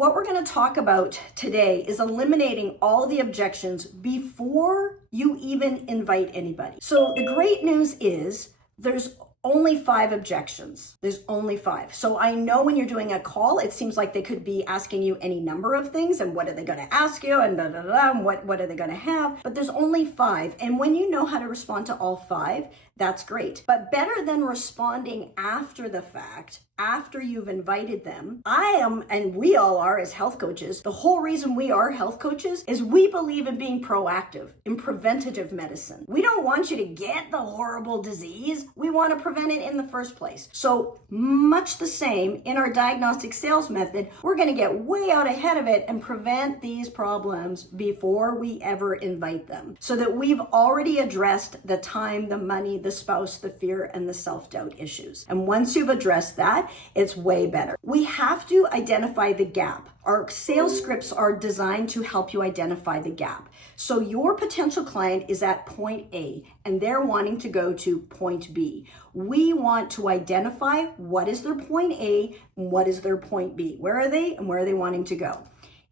What we're going to talk about today is eliminating all the objections before you even invite anybody. So the great news is there's only 5 objections. There's only 5. So I know when you're doing a call, it seems like they could be asking you any number of things and what are they going to ask you and and what are they going to have? But there's only 5. And when you know how to respond to all 5, that's great. But better than responding after the fact, after you've invited them, I am, and we all are as health coaches, the whole reason we are health coaches is we believe in being proactive, in preventative medicine. We don't want you to get the horrible disease. We want to prevent it in the first place. So much the same in our diagnostic sales method, we're going to get way out ahead of it and prevent these problems before we ever invite them, so that we've already addressed the time, the money, the spouse, the fear, and the self-doubt issues. And once you've addressed that, it's way better. We have to identify the gap. Our sales scripts are designed to help you identify the gap. So your potential client is at point A and they're wanting to go to point B. We want to identify what is their point A and what is their point B. Where are they and where are they wanting to go?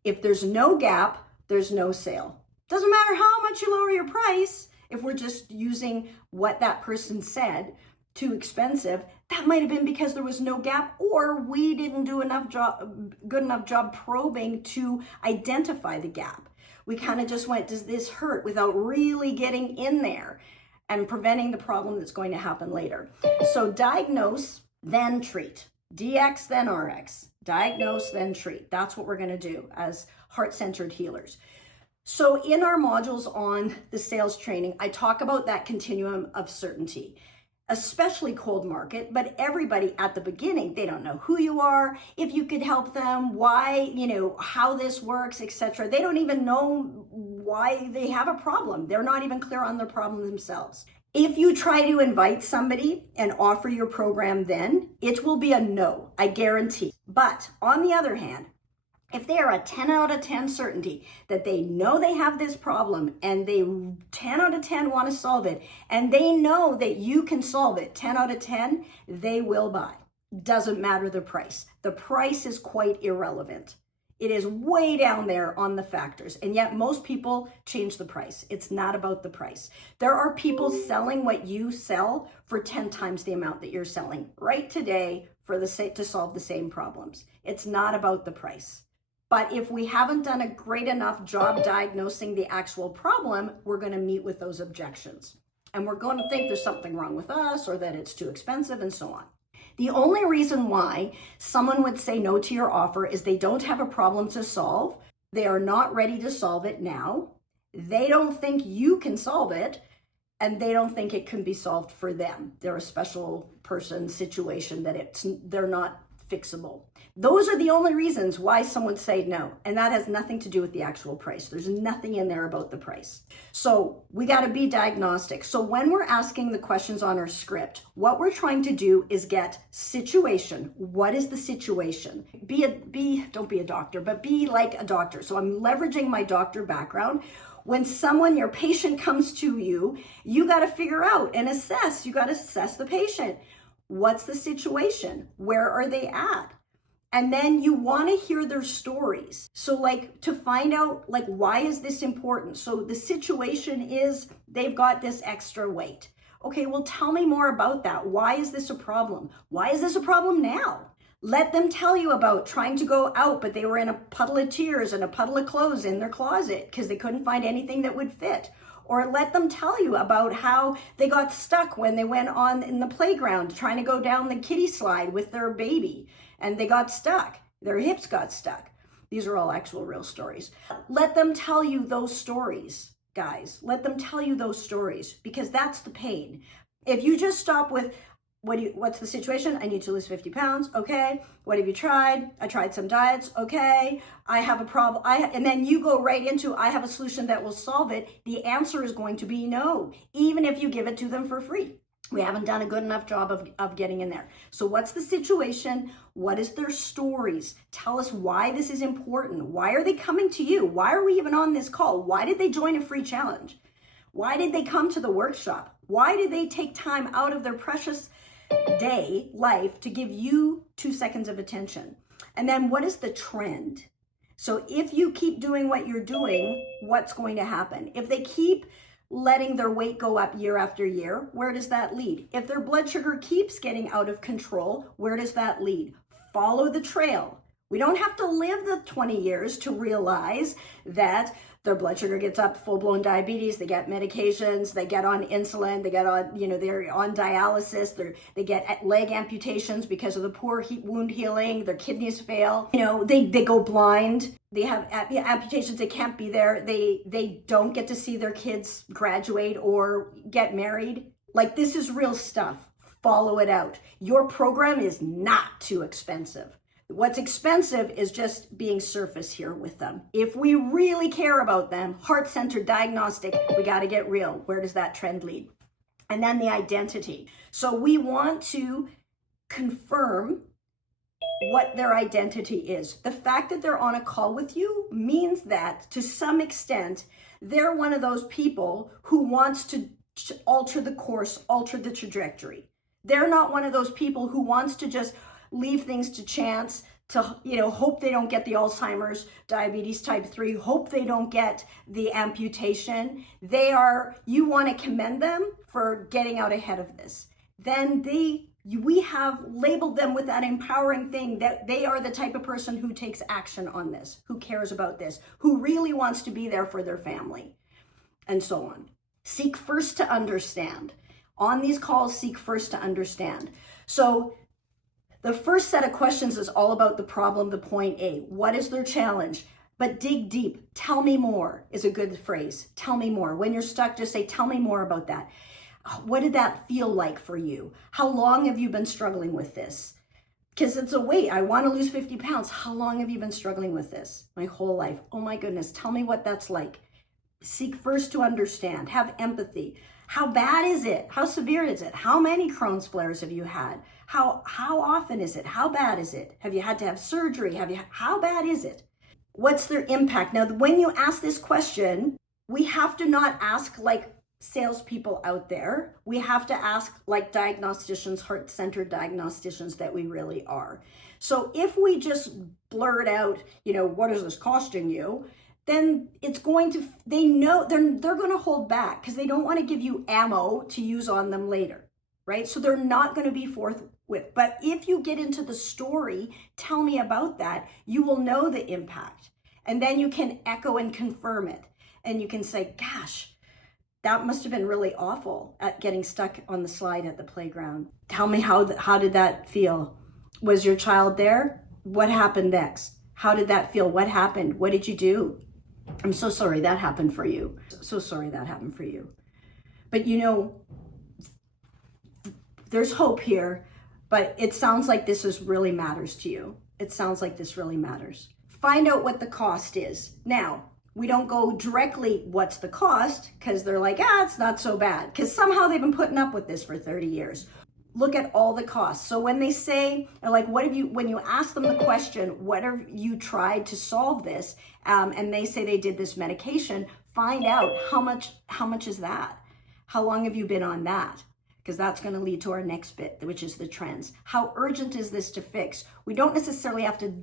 If there's no gap, there's no sale. Doesn't matter how much you lower your price. If we're just using what that person said, too expensive, that might have been because there was no gap or we didn't do good enough job probing to identify the gap. We kind of just went, does this hurt, without really getting in there and preventing the problem that's going to happen later. So diagnose, then treat. DX, then RX. Diagnose, then treat. That's what we're going to do as heart-centered healers. So in our modules on the sales training, I talk about that continuum of certainty, especially cold market, but everybody at the beginning, they don't know who you are, if you could help them, why, how this works, etc. They don't even know why they have a problem. They're not even clear on their problem themselves. If you try to invite somebody and offer your program then, it will be a no, I guarantee. But on the other hand, if they are a 10 out of 10 certainty that they know they have this problem and they 10 out of 10 want to solve it and they know that you can solve it 10 out of 10, they will buy. Doesn't matter the price. The price is quite irrelevant. It is way down there on the factors, and yet most people change the price. It's not about the price. There are people selling what you sell for 10 times the amount that you're selling right today to solve the same problems. It's not about the price. But if we haven't done a great enough job diagnosing the actual problem, we're going to meet with those objections. And we're going to think there's something wrong with us or that it's too expensive and so on. The only reason why someone would say no to your offer is they don't have a problem to solve. They are not ready to solve it now. They don't think you can solve it, and they don't think it can be solved for them. They're a special person situation that they're not fixable. Those are the only reasons why someone would say no, and that has nothing to do with the actual price. There's nothing in there about the price. So we got to be diagnostic. So when we're asking the questions on our script, what we're trying to do is get situation. What is the situation? Don't be a doctor, but be like a doctor. So I'm leveraging my doctor background. When your patient comes to you, you got to figure out and assess. You got to assess the patient. What's the situation? Where are they at? And then you want to hear their stories. So to find out why is this important? So the situation is they've got this extra weight. Okay, well, tell me more about that. Why is this a problem? Why is this a problem now? Let them tell you about trying to go out, but they were in a puddle of tears and a puddle of clothes in their closet because they couldn't find anything that would fit. Or let them tell you about how they got stuck when they went on in the playground trying to go down the kiddie slide with their baby and they got stuck. Their hips got stuck. These are all actual real stories. Let them tell you those stories, guys. Let them tell you those stories because that's the pain. If you just stop with, what's the situation? I need to lose 50 pounds. Okay. What have you tried? I tried some diets. Okay. I have a problem. And then you go right into, I have a solution that will solve it. The answer is going to be no, even if you give it to them for free. We haven't done a good enough job of getting in there. So what's the situation? What is their stories? Tell us why this is important. Why are they coming to you? Why are we even on this call? Why did they join a free challenge? Why did they come to the workshop? Why did they take time out of their precious life to give you 2 seconds of attention? And then what is the trend? So if you keep doing what you're doing, what's going to happen? If they keep letting their weight go up year after year, where does that lead? If their blood sugar keeps getting out of control, where does that lead? Follow the trail. We don't have to live the 20 years to realize that their blood sugar gets up, full-blown diabetes, they get medications, they get on insulin, they get on, they're on dialysis, they get leg amputations because of the poor wound healing, their kidneys fail, they go blind, they have amputations, they can't be there, they don't get to see their kids graduate or get married. Like, this is real stuff. Follow it out. Your program is not too expensive. What's expensive is just being surface here with them. If we really care about them, heart-centered diagnostic, we got to get real. Where does that trend lead? And then the identity. So we want to confirm what their identity is. The fact that they're on a call with you means that to some extent, they're one of those people who wants to alter the course, alter the trajectory. They're not one of those people who wants to just leave things to chance, to hope they don't get the Alzheimer's, diabetes type 3, hope they don't get the amputation. You want to commend them for getting out ahead of this. Then we have labeled them with that empowering thing that they are the type of person who takes action on this, who cares about this, who really wants to be there for their family, and so on. Seek first to understand. On these calls, seek first to understand. So the first set of questions is all about the problem, the point A. What is their challenge? But dig deep. Tell me more is a good phrase. Tell me more. When you're stuck, just say, tell me more about that. What did that feel like for you? How long have you been struggling with this? Because it's a weight. I want to lose 50 pounds. How long have you been struggling with this? My whole life. Oh my goodness. Tell me what that's like. Seek first to understand. Have empathy. How bad is it? How severe is it? How many Crohn's flares have you had? How often is it? How bad is it? Have you had to have surgery? How bad is it? What's their impact? Now, when you ask this question, we have to not ask like salespeople out there. We have to ask like diagnosticians, heart-centered diagnosticians that we really are. So if we just blurt out, what is this costing you? Then it's going to, they know they're going to hold back because they don't want to give you ammo to use on them later, right? So they're not going to be forthwith. But if you get into the story, tell me about that, you will know the impact. And then you can echo and confirm it. And you can say, gosh, that must have been really awful at getting stuck on the slide at the playground. Tell me how did that feel? Was your child there? What happened next? How did that feel? What happened? What did you do? I'm so sorry that happened for you. So sorry that happened for you. But there's hope here, but it sounds like this really matters to you. It sounds like this really matters. Find out what the cost is. Now, we don't go directly, what's the cost? Because they're like, it's not so bad. Because somehow they've been putting up with this for 30 years. Look at all the costs. So when they say, like, when you ask them the question, what have you tried to solve this? And they say they did this medication, find out how much is that? How long have you been on that? Because that's going to lead to our next bit, which is the trends. How urgent is this to fix? We don't necessarily have to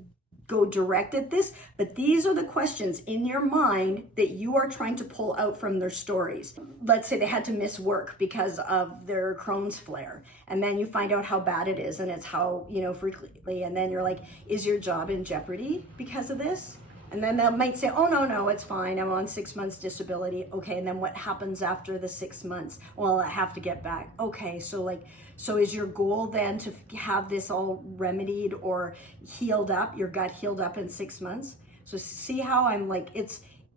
go direct at this, but these are the questions in your mind that you are trying to pull out from their stories. Let's say they had to miss work because of their Crohn's flare, and then you find out how bad it is and it's how, frequently, and then you're like, is your job in jeopardy because of this? And then they might say, oh, no, it's fine. I'm on 6 months disability. Okay, and then what happens after the 6 months? Well, I have to get back. Okay, so is your goal then to have this all remedied or healed up, your gut healed up in 6 months? So see how I'm like,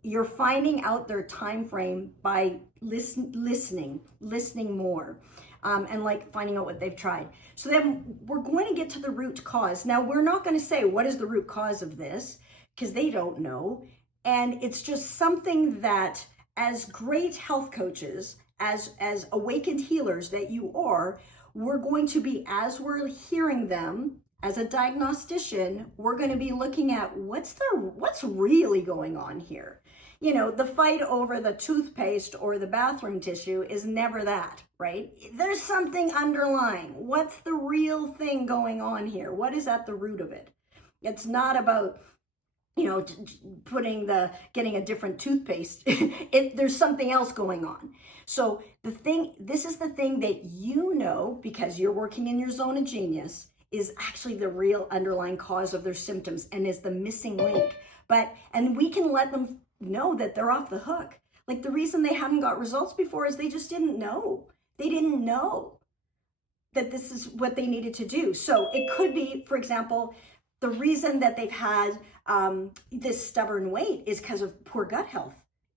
you're finding out their time frame by listening more. And finding out what they've tried. So then we're going to get to the root cause. Now, we're not going to say, what is the root cause of this? Because they don't know. And it's just something that, as great health coaches, as awakened healers that you are, we're going to be, as we're hearing them, as a diagnostician, we're going to be looking at what's really going on here. The fight over the toothpaste or the bathroom tissue is never that, right? There's something underlying. What's the real thing going on here? What is at the root of it? It's not about getting a different toothpaste. There's something else going on. So this is the thing that because you're working in your zone of genius, is actually the real underlying cause of their symptoms and is the missing link. And we can let them know that they're off the hook. Like, the reason they haven't got results before is they just didn't know. They didn't know that this is what they needed to do. So it could be, for example, the reason that they've had this stubborn weight is because of poor gut health.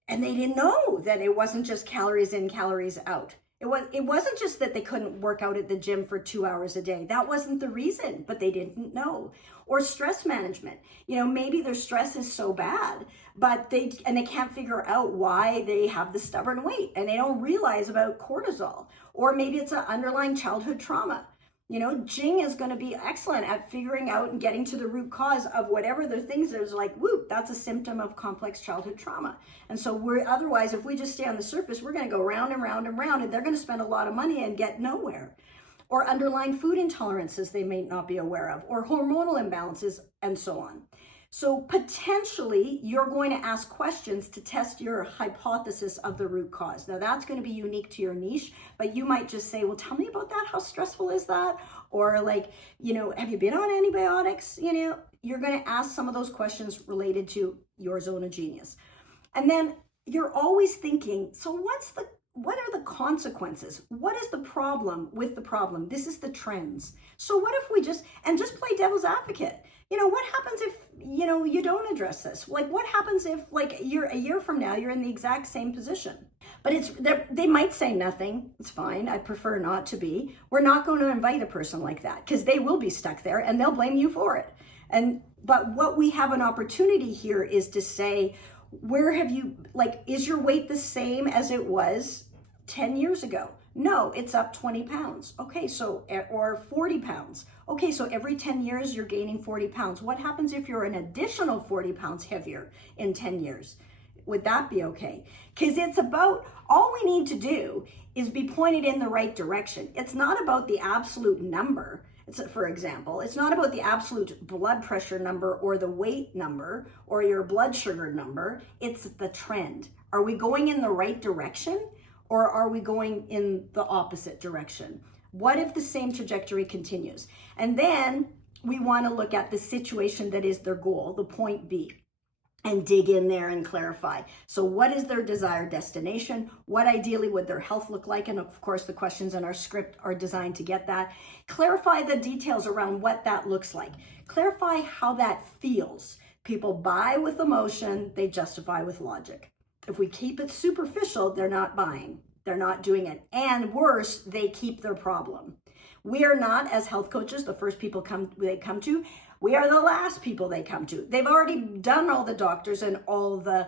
And they didn't know that it wasn't just calories in, calories out. It wasn't just that they couldn't work out at the gym for 2 hours a day. That wasn't the reason, but they didn't know. Or stress management. Maybe their stress is so bad, but they can't figure out why they have the stubborn weight, and they don't realize about cortisol. Or maybe it's an underlying childhood trauma. Jing is going to be excellent at figuring out and getting to the root cause of whatever the things is like, whoop, that's a symptom of complex childhood trauma. And so otherwise, if we just stay on the surface, we're going to go round and round and round, and they're going to spend a lot of money and get nowhere. Or underlying food intolerances they may not be aware of, or hormonal imbalances, and so on. So potentially, you're going to ask questions to test your hypothesis of the root cause. Now, that's going to be unique to your niche, but you might just say, well, tell me about that. How stressful is that? Or have you been on antibiotics? You're going to ask some of those questions related to your zone of genius. And then you're always thinking, so what are the consequences? What is the problem with the problem? This is the trends. So what if we just play devil's advocate? What happens if, you don't address this? Like, what happens if, like, a year from now, you're in the exact same position? But they might say nothing. It's fine. I prefer not to be. We're not going to invite a person like that, because they will be stuck there and they'll blame you for it. But what we have an opportunity here is to say, is your weight the same as it was 10 years ago? No, it's up 20 pounds. Okay, or 40 pounds. Okay, so every 10 years you're gaining 40 pounds. What happens if you're an additional 40 pounds heavier in 10 years? Would that be okay? Because it's about, all we need to do is be pointed in the right direction. It's not about the absolute number. For example, it's not about the absolute blood pressure number or the weight number or your blood sugar number. It's the trend. Are we going in the right direction, or are we going in the opposite direction? What if the same trajectory continues? And then we want to look at the situation that is their goal, the point B, and dig in there and clarify. So what is their desired destination? What ideally would their health look like? And of course, the questions in our script are designed to get that. Clarify the details around what that looks like. Clarify how that feels. People buy with emotion, they justify with logic. If we keep it superficial, they're not buying. They're not doing it. And worse, they keep their problem. We are not, as health coaches, the first people they come to. We are the last people they come to. They've already done all the doctors and all the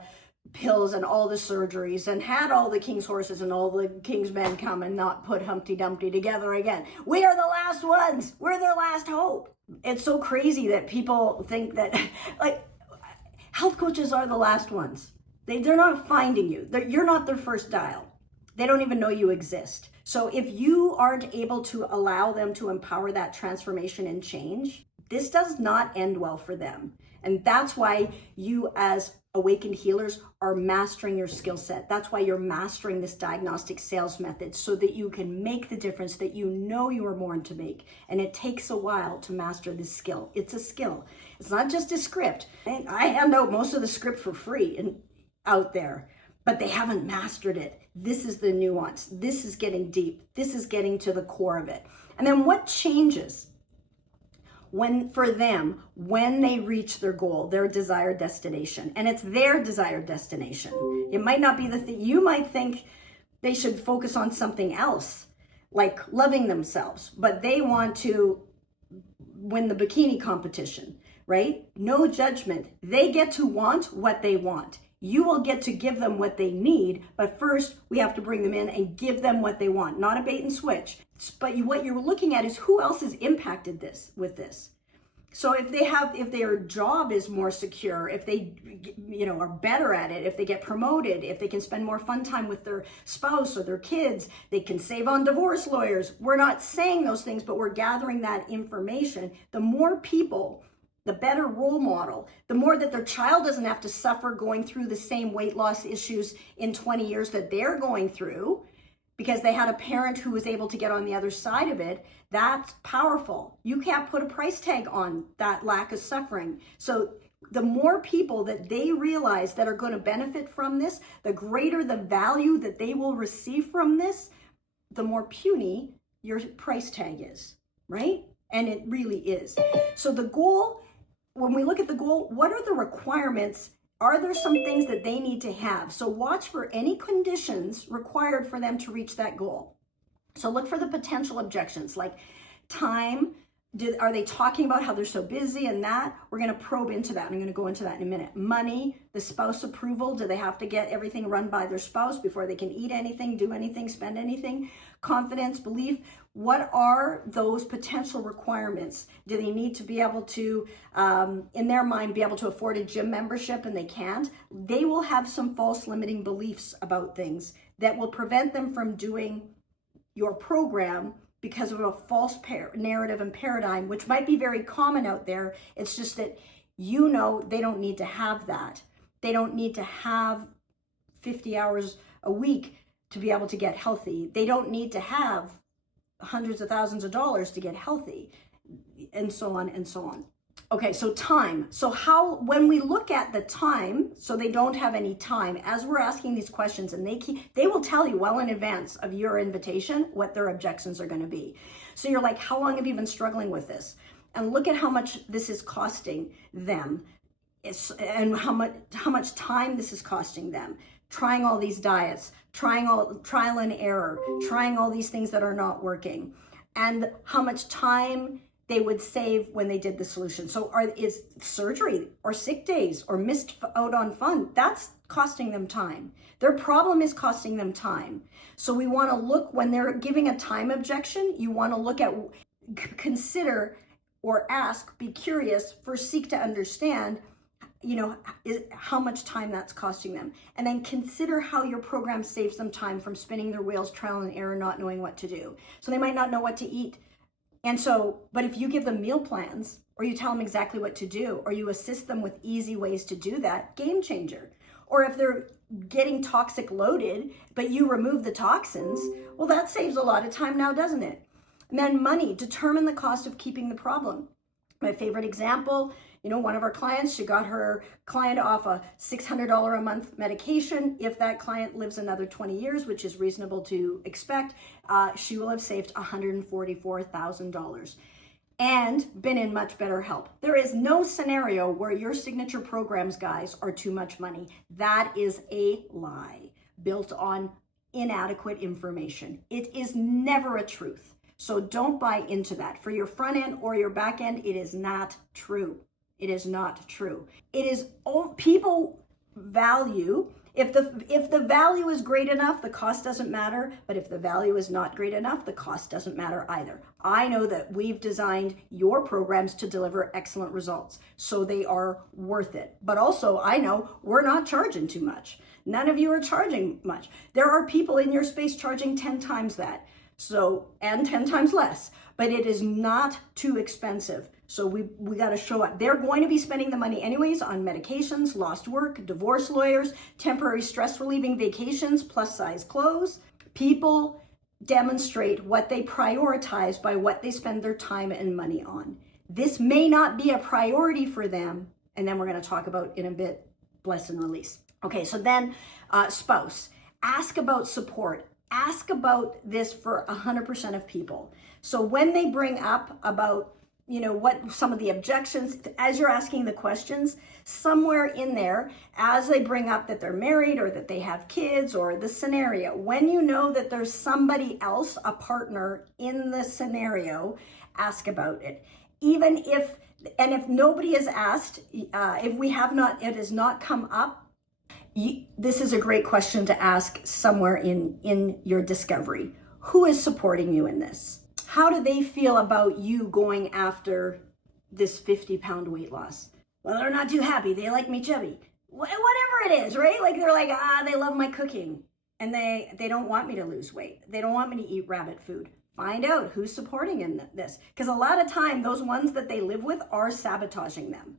pills and all the surgeries and had all the king's horses and all the king's men come and not put Humpty Dumpty together again. We are the last ones. We're their last hope. It's so crazy that people think that, like, health coaches are the last ones. They're not finding you. You're not their first dial. They don't even know you exist. So if you aren't able to allow them to empower that transformation and change, this does not end well for them. And that's why you, as awakened healers, are mastering your skill set. That's why you're mastering this diagnostic sales method, so that you can make the difference that you know you were born to make. And it takes a while to master this skill. It's a skill. It's not just a script. I hand out most of the script for free and out there, but they haven't mastered it. This is the nuance. This is getting deep. This is getting to the core of it. And then what changes when they reach their goal, their desired destination? And it's their desired destination. It might not be the thing. You might think they should focus on something else, like loving themselves, but they want to win the bikini competition, right? No judgment. They get to want what they want. You will get to give them what they need, but first we have to bring them in and give them what they want, not a bait and switch. But what you're looking at is who else is impacted with this. So if their job is more secure, if they, are better at it, if they get promoted, if they can spend more fun time with their spouse or their kids, they can save on divorce lawyers. We're not saying those things, but we're gathering that information. The more people the better role model, the more that their child doesn't have to suffer going through the same weight loss issues in 20 years that they're going through because they had a parent who was able to get on the other side of it. That's powerful. You can't put a price tag on that lack of suffering. So the more people that they realize that are going to benefit from this, the greater the value that they will receive from this, the more puny your price tag is, right? And it really is. So the goal, when we look at the goal, what are the requirements? Are there some things that they need to have? So watch for any conditions required for them to reach that goal. So look for the potential objections like time. Are they talking about how they're so busy and that? We're going to probe into that. I'm going to go into that in a minute. Money, the spouse approval. Do they have to get everything run by their spouse before they can eat anything, do anything, spend anything? Confidence, belief. What are those potential requirements? Do they need to be able to, in their mind, be able to afford a gym membership and they can't? They will have some false limiting beliefs about things that will prevent them from doing your program because of a false narrative and paradigm, which might be very common out there. It's just that they don't need to have that. They don't need to have 50 hours a week to be able to get healthy. They don't need to have hundreds of thousands of dollars to get healthy, and so on and so on. Okay, so time. So when we look at the time, so they don't have any time, as we're asking these questions, and they will tell you well in advance of your invitation what their objections are going to be. So you're like, how long have you been struggling with this? And look at how much this is costing them, and how much time this is costing them. Trying all these diets, trial and error, trying all these things that are not working, and how much time they would save when they did the solution. So is surgery or sick days or missed out on fun, that's costing them time. Their problem is costing them time. So we want to look, when they're giving a time objection, you want to look at, consider or ask, be curious, first seek to understand, how much time that's costing them. And then consider how your program saves them time from spinning their wheels, trial and error, not knowing what to do. So they might not know what to eat. And so, but if you give them meal plans, or you tell them exactly what to do, or you assist them with easy ways to do that, game changer. Or if they're getting toxic loaded, but you remove the toxins, well, that saves a lot of time now, doesn't it? And then money, determine the cost of keeping the problem. My favorite example, one of our clients, she got her client off a $600 a month medication. If that client lives another 20 years, which is reasonable to expect, she will have saved $144,000 and been in much better health. There is no scenario where your signature programs, guys, are too much money. That is a lie built on inadequate information. It is never a truth. So don't buy into that. For your front end or your back end, it is not true. It is not true. It is people value. If the value is great enough, the cost doesn't matter. But if the value is not great enough, the cost doesn't matter either. I know that we've designed your programs to deliver excellent results, so they are worth it. But also, I know we're not charging too much. None of you are charging much. There are people in your space charging 10 times that. And 10 times less, but it is not too expensive. So we got to show up. They're going to be spending the money anyways on medications, lost work, divorce lawyers, temporary stress relieving vacations, plus size clothes. People demonstrate what they prioritize by what they spend their time and money on. This may not be a priority for them. And then we're going to talk about in a bit, bless and release. Okay, so then spouse, ask about support. Ask about this for 100% of people. So when they bring up about, what some of the objections, as you're asking the questions, somewhere in there, as they bring up that they're married or that they have kids or the scenario, when you know that there's somebody else, a partner in the scenario, ask about it. Even if nobody has asked, it has not come up, this is a great question to ask somewhere in your discovery. Who is supporting you in this? How do they feel about you going after this 50-pound weight loss? Well, they're not too happy. They like me chubby. Whatever it is, right? Like they're like, they love my cooking. And they don't want me to lose weight. They don't want me to eat rabbit food. Find out who's supporting in this. Because a lot of time, those ones that they live with are sabotaging them.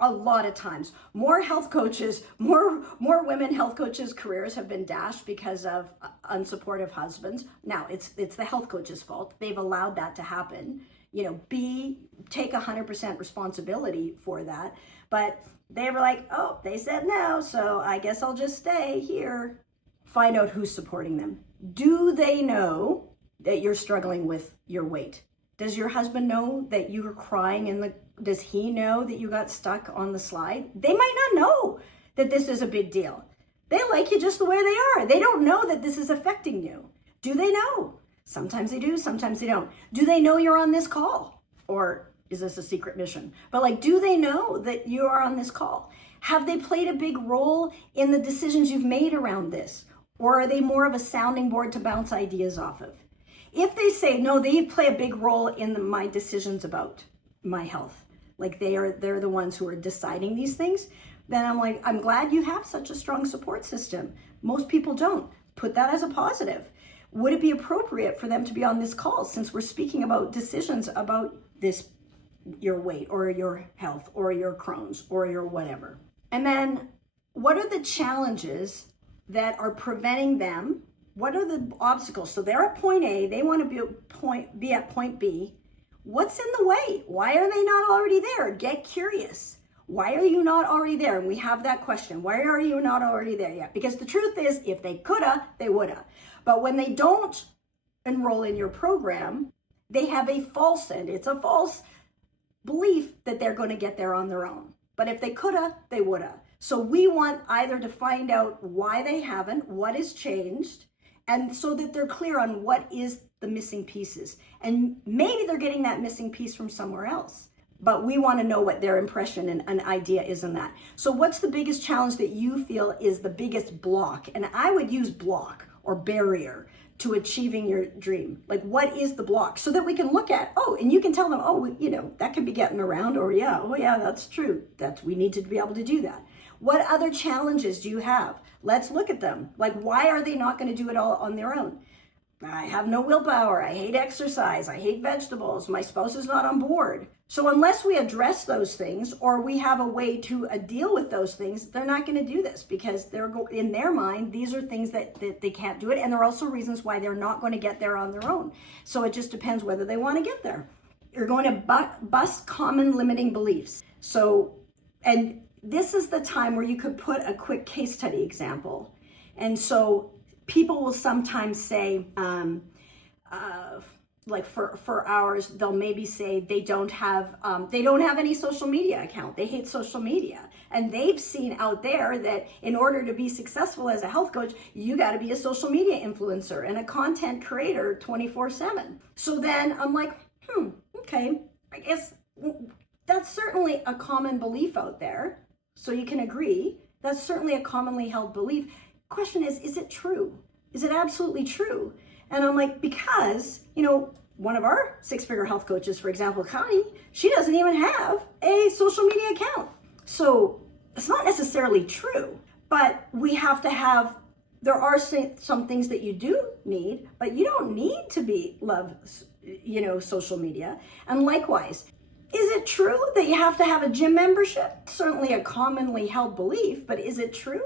A lot of times. More health coaches, more women health coaches' careers have been dashed because of unsupportive husbands. Now, it's the health coach's fault. They've allowed that to happen. Take 100% responsibility for that. But they were like, oh, they said no, so I guess I'll just stay here. Find out who's supporting them. Do they know that you're struggling with your weight? Does your husband know that you were crying does he know that you got stuck on the slide? They might not know that this is a big deal. They like you just the way they are. They don't know that this is affecting you. Do they know? Sometimes they do, sometimes they don't. Do they know you're on this call? Or is this a secret mission? But do they know that you are on this call? Have they played a big role in the decisions you've made around this? Or are they more of a sounding board to bounce ideas off of? If they say, no, they play a big role in my decisions about my health, they're the ones who are deciding these things, then I'm glad you have such a strong support system. Most people don't. Put that as a positive. Would it be appropriate for them to be on this call since we're speaking about decisions about this, your weight or your health or your Crohn's or your whatever? And then what are the challenges that are preventing them? What are the obstacles? So they're at point A, they want to be at point B. What's in the way? Why are they not already there? Get curious. Why are you not already there? And we have that question. Why are you not already there yet? Because the truth is, if they coulda, they woulda. But when they don't enroll in your program, they have it's a false belief that they're going to get there on their own. But if they coulda, they woulda. So we want either to find out why they haven't, what has changed, and so that they're clear on what is the missing pieces. And maybe they're getting that missing piece from somewhere else. But we want to know what their impression and an idea is in that. So what's the biggest challenge that you feel is the biggest block? And I would use block or barrier to achieving your dream. What is the block? So that we can look at, and you can tell them, that can be getting around, or yeah, that's true. We need to be able to do that. What other challenges do you have? Let's look at them. Why are they not going to do it all on their own? I have no willpower. I hate exercise. I hate vegetables. My spouse is not on board. So unless we address those things or we have a way to deal with those things, they're not going to do this because in their mind, these are things that they can't do it. And there are also reasons why they're not going to get there on their own. So it just depends whether they want to get there. You're going to bust common limiting beliefs. And this is the time where you could put a quick case study example. And so people will sometimes say, for ours, they'll maybe say they don't have any social media account. They hate social media. And they've seen out there that in order to be successful as a health coach, you got to be a social media influencer and a content creator 24/7. So then I'm like, okay, I guess that's certainly a common belief out there. So you can agree, that's certainly a commonly held belief. Question is it true? Is it absolutely true? And I'm like, because, one of our six-figure health coaches, for example, Connie, she doesn't even have a social media account. So it's not necessarily true, but we have to there are some things that you do need, but you don't need to love social media. And likewise, is it true that you have to have a gym membership? Certainly a commonly held belief, but is it true?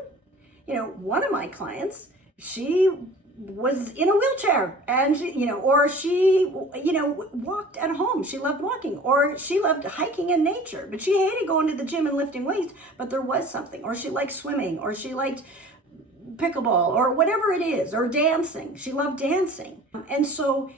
One of my clients, she was in a wheelchair and she walked at home. She loved walking, or she loved hiking in nature, but she hated going to the gym and lifting weights, but there was something, or she liked swimming, or she liked pickleball, or whatever it is, or dancing. She loved dancing. And so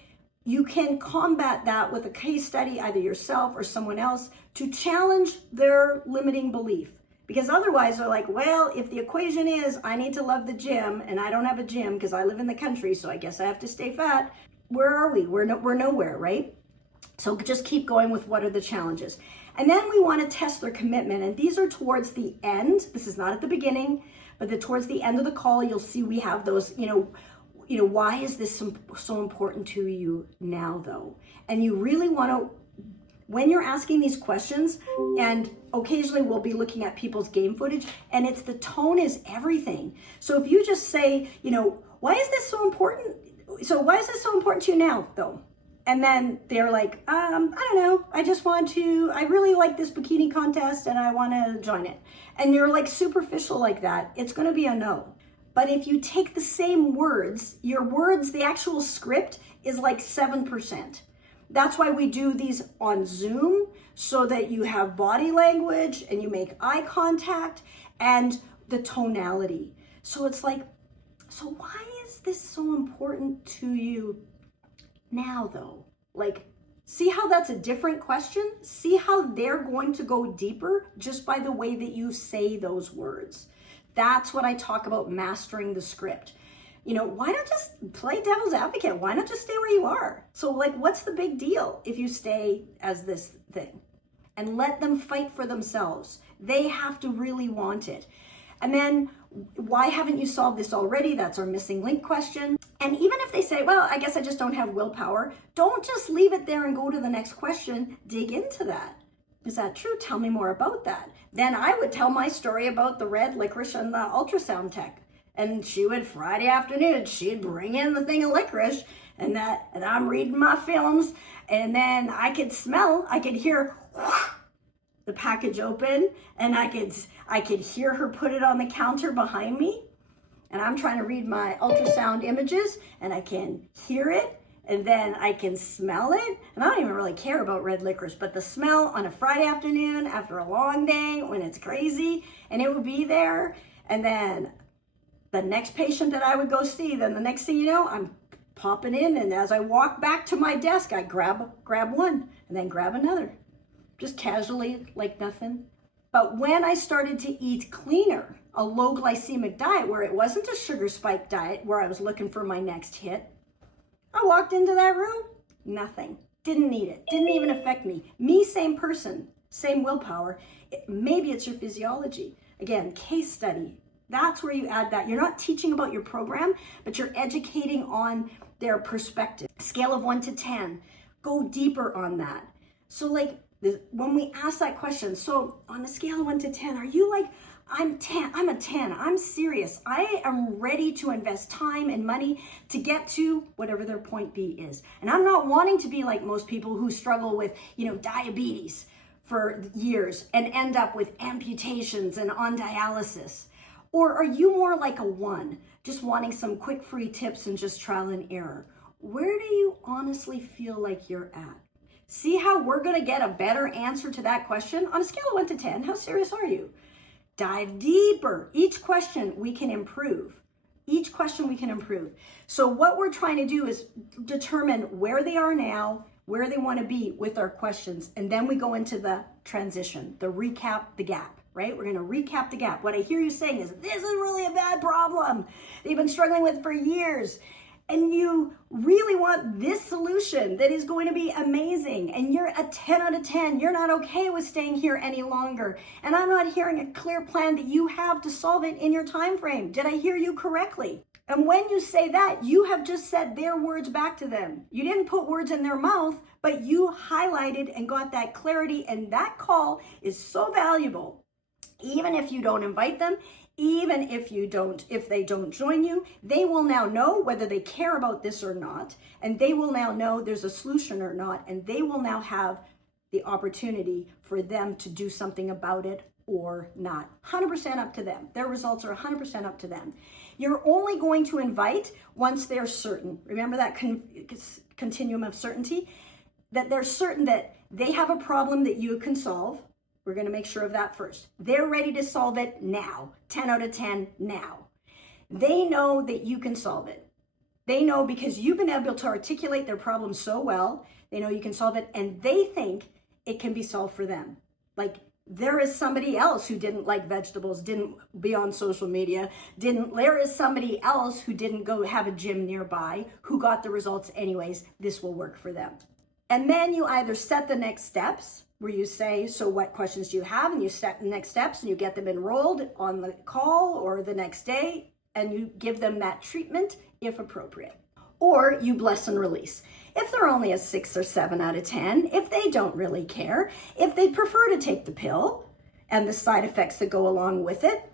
you can combat that with a case study, either yourself or someone else, to challenge their limiting belief. Because otherwise they're like, well, if the equation is I need to love the gym and I don't have a gym because I live in the country, so I guess I have to stay fat. Where are we? We're nowhere, right? So just keep going with what are the challenges. And then we want to test their commitment. And these are towards the end. This is not at the beginning, but towards the end of the call, you'll see we have those, why is this so important to you now, though? And you really want to, when you're asking these questions, and occasionally we'll be looking at people's game footage, and it's the tone is everything. So if you just say, why is this so important? So why is this so important to you now, though? And then they're like, I don't know, I really like this bikini contest and I want to join it. And you're like superficial like that, it's going to be a no. But if you take the same words, your words, the actual script is like 7%. That's why we do these on Zoom, so that you have body language and you make eye contact and the tonality. So it's like, so why is this so important to you now though? Like, see how that's a different question? See how they're going to go deeper just by the way that you say those words. That's what I talk about, mastering the script. You know, why not just play devil's advocate? Why not just stay where you are? So like, what's the big deal if you stay as this thing? And let them fight for themselves. They have to really want it. And then, why haven't you solved this already? That's our missing link question. And even if they say, well, I guess I just don't have willpower, don't just leave it there and go to the next question. Dig into that. Is that true? Tell me more about that. Then I would tell my story about the red licorice and the ultrasound tech. And she would, Friday afternoon, she'd bring in the thing of licorice, and I'm reading my films, and then I could hear the package open, and I could hear her put it on the counter behind me, and I'm trying to read my ultrasound images, and I can hear it, and then I can smell it, and I don't even really care about red licorice, but the smell on a Friday afternoon after a long day when it's crazy, and it would be there, and then the next patient that I would go see, then the next thing you know, I'm popping in, and as I walk back to my desk, I grab one, and then grab another, just casually, like nothing. But when I started to eat cleaner, a low glycemic diet where it wasn't a sugar spike diet where I was looking for my next hit, I walked into that room, nothing, didn't need it, didn't even affect me. Me, same person, same willpower. Maybe it's your physiology. Again, case study. That's where you add that. You're not teaching about your program, but you're educating on their perspective. Scale of 1 to 10. Go deeper on that. So like when we ask that question, so on a scale of 1 to 10, are you like, I'm 10, I'm a 10, I'm serious. I am ready to invest time and money to get to whatever their point B is. And I'm not wanting to be like most people who struggle with, diabetes for years and end up with amputations and on dialysis. Or are you more like a 1, just wanting some quick free tips and just trial and error? Where do you honestly feel like you're at? See how we're going to get a better answer to that question? On a scale of 1 to 10, how serious are you? Dive deeper. Each question we can improve. Each question we can improve. So what we're trying to do is determine where they are now, where they want to be with our questions, and then we go into the transition, the recap, the gap. Right? We're going to recap the gap. What I hear you saying is, this is really a bad problem that you've been struggling with for years. And you really want this solution that is going to be amazing. And you're a 10 out of 10. You're not okay with staying here any longer. And I'm not hearing a clear plan that you have to solve it in your time frame. Did I hear you correctly? And when you say that, you have just said their words back to them. You didn't put words in their mouth, but you highlighted and got that clarity. And that call is so valuable. Even if you don't invite them, even if they don't join you, they will now know whether they care about this or not, and they will now know there's a solution or not, and they will now have the opportunity for them to do something about it or not. 100% up to them. Their results are 100% up to them. You're only going to invite once they're certain. Remember that continuum of certainty? That they're certain that they have a problem that you can solve. We're going to make sure of that first. They're ready to solve it now. 10 out of 10 now. They know that you can solve it. They know because you've been able to articulate their problem so well. They know you can solve it, and they think it can be solved for them. Like, there is somebody else who didn't like vegetables, didn't be on social media, there is somebody else who didn't go have a gym nearby, who got the results anyways. This will work for them. And then you either set the next steps, where you say, so what questions do you have? And you set the next steps and you get them enrolled on the call or the next day, and you give them that treatment if appropriate. Or you bless and release. If they're only a 6 or 7 out of 10, if they don't really care, if they prefer to take the pill and the side effects that go along with it,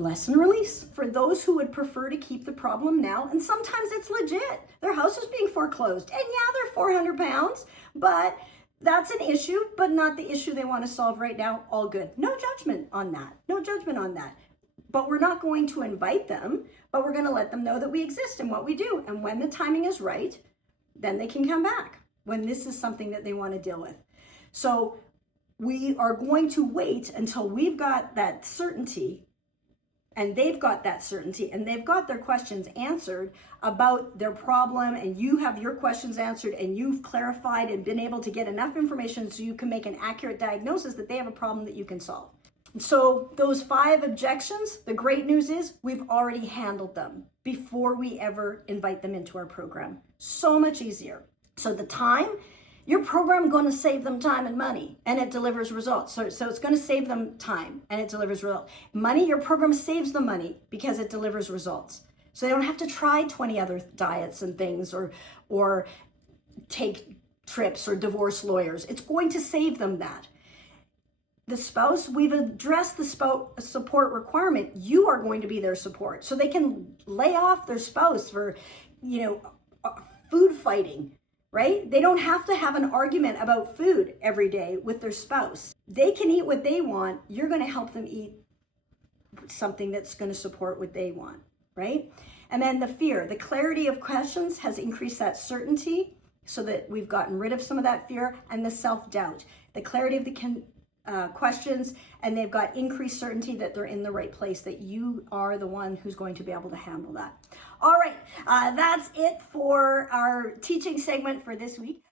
bless and release. For those who would prefer to keep the problem now, and sometimes it's legit. Their house is being foreclosed, and yeah, they're 400 pounds, but that's an issue, but not the issue they want to solve right now. All good. No judgment on that. No judgment on that. But we're not going to invite them, but we're going to let them know that we exist and what we do. And when the timing is right, then they can come back when this is something that they want to deal with. So we are going to wait until we've got that certainty, and they've got that certainty, and they've got their questions answered about their problem, and you have your questions answered, and you've clarified and been able to get enough information so you can make an accurate diagnosis that they have a problem that you can solve. So those 5 objections, the great news is we've already handled them before we ever invite them into our program. So much easier. So the time, your program is going to save them time and money, and it delivers results. So it's going to save them time, and it delivers results. Money, your program saves them money because it delivers results. So they don't have to try 20 other diets and things, or take trips or divorce lawyers. It's going to save them that. The spouse, we've addressed the support requirement. You are going to be their support. So they can lay off their spouse for, food fighting. Right? They don't have to have an argument about food every day with their spouse. They can eat what they want. You're going to help them eat something that's going to support what they want, right? And then the fear, the clarity of questions has increased that certainty so that we've gotten rid of some of that fear, and the self-doubt, the clarity of the questions, and they've got increased certainty that they're in the right place, that you are the one who's going to be able to handle that. All right, that's it for our teaching segment for this week.